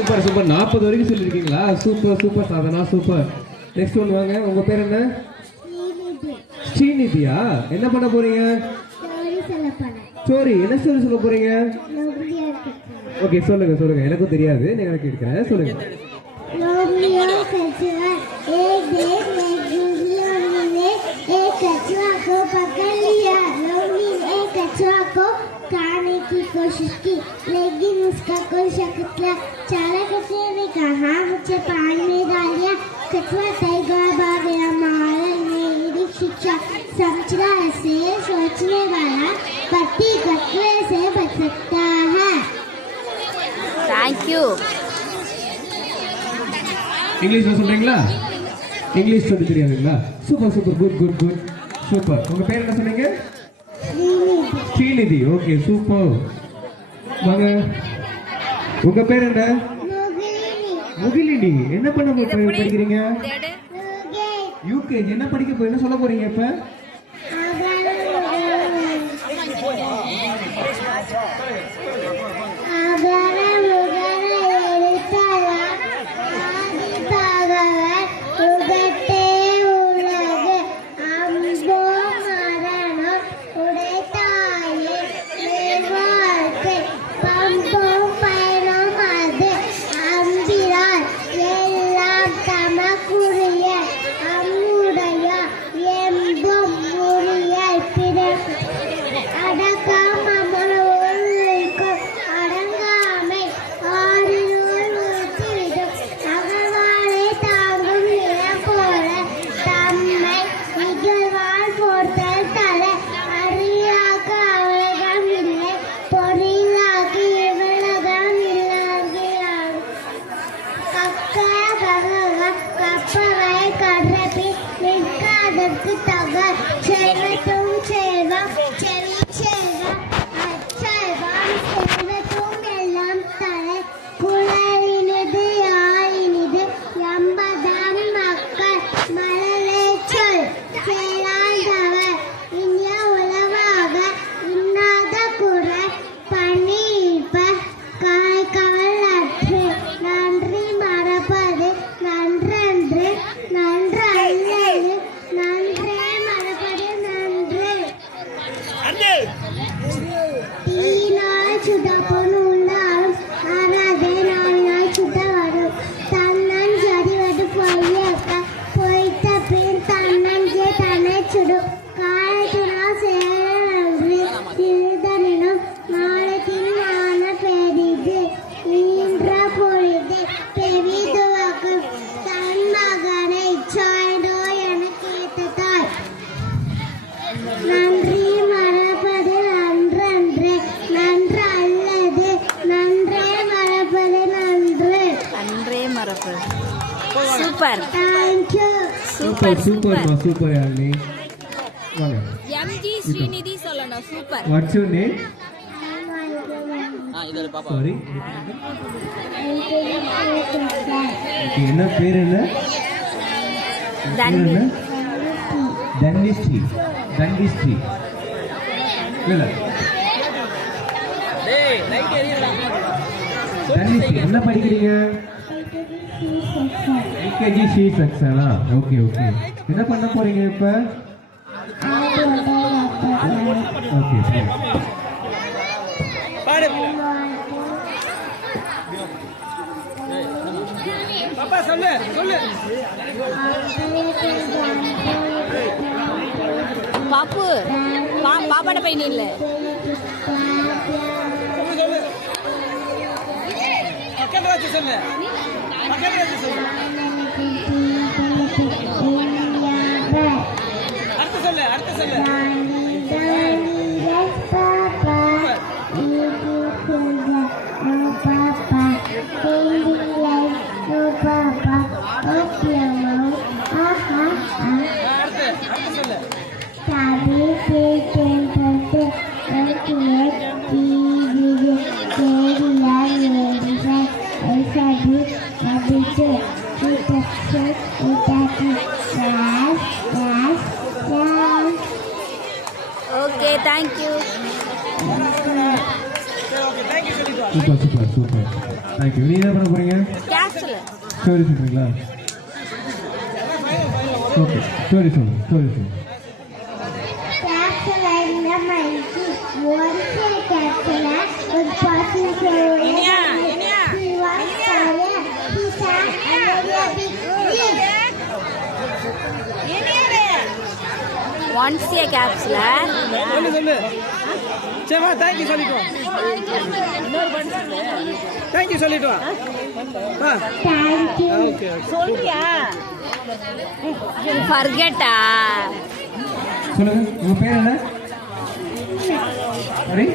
Super super 40 வரைக்கும் சொல்லியிருக்கீங்களா? Super super Sadhana super. Next one வாங்க. உங்க பேர் என்ன? ஸ்ரீநிதியா? என்ன பண்ண போறீங்க? ஸ்டோரி. என்ன ஸ்டோரி சொல்ல போறீங்க? ஓகே சொல்லுங்க சொல்லுங்க. எனக்கும் தெரியாது, நான் கேட்கிறேன், சொல்லுங்க. खाने की कोशिश की लेकिन उसका कोई शकला चारा कचरे ने कहा मुझे पानी में डाल दिया कचरा तैयार भाग गया महाराज मेरी शिक्षा समझना ऐसे सोचने वाला पति कचरे से बच सकता है. Thank you. இங்கிலீஷ்ல சொல்றீங்களா? இங்கிலீஷ் சொல்லி தெரியாதுங்களா? Super super good good good super. உங்க பேர் என்ன சொன்னீங்க? ஸ்ரீநிதி. Okay super. வாங்க. உங்க பேர் என்ன? முகிலினி. என்ன பண்ண படிக்கிறீங்க? யூகேஜி. என்ன படிக்க என்ன சொல்ல போறீங்க இப்ப? Super. Thank you. Super super super Yazhini. வாங்க. எம்ஜி ஸ்ரீநிதி சொல்லணும். சூப்பர். What's your name? இதோ பாப்பா. சாரி. என்ன பேர் என்ன? தன்வி. தன்விஸ்ரீ. தன்விஸ்ரீ. இல்ல. டேய் லைட் எரியடா. தன்விஸ்ரீ என்ன படிக்கிறீங்க? யூகேஜி சி செக்ஷனா? Okay okay. என்ன பண்ண போறீங்க இப்ப? ஓகே பாடு. பாப்பா சொல்லு சொல்லு. பாப்பு பாப்பாட பையன் இல்ல. சொல்லு. பக்கத்துல சொல்லு. பக்கத்துல சொல்லு. அடுத்து சொல்லு அடுத்து சொல்லு. Okay, thank you. Okay, thank you, Sunita. Super super super thank you. நீ என்ன பண்ண போறீங்க? கேஸ்ல ஸ்டோரி சொல்றீங்களா? ஓகே ஸ்டோரி சொல்லு. Castle in the mighty. Once a castle was passing through a Inia. He was tired. He sat under a big tree. Once A கேப்ஸ்ல சொல்லு சரி வா தேங்க்யூ சொல்லிட்டு வா தேங்க்யூ சொல்லிட்டு வா வா Thank you. ஓகே சொல்றியா? ஃபர்கெட்டா? சொல்லுங்க உங்க பேர் என்ன? சரி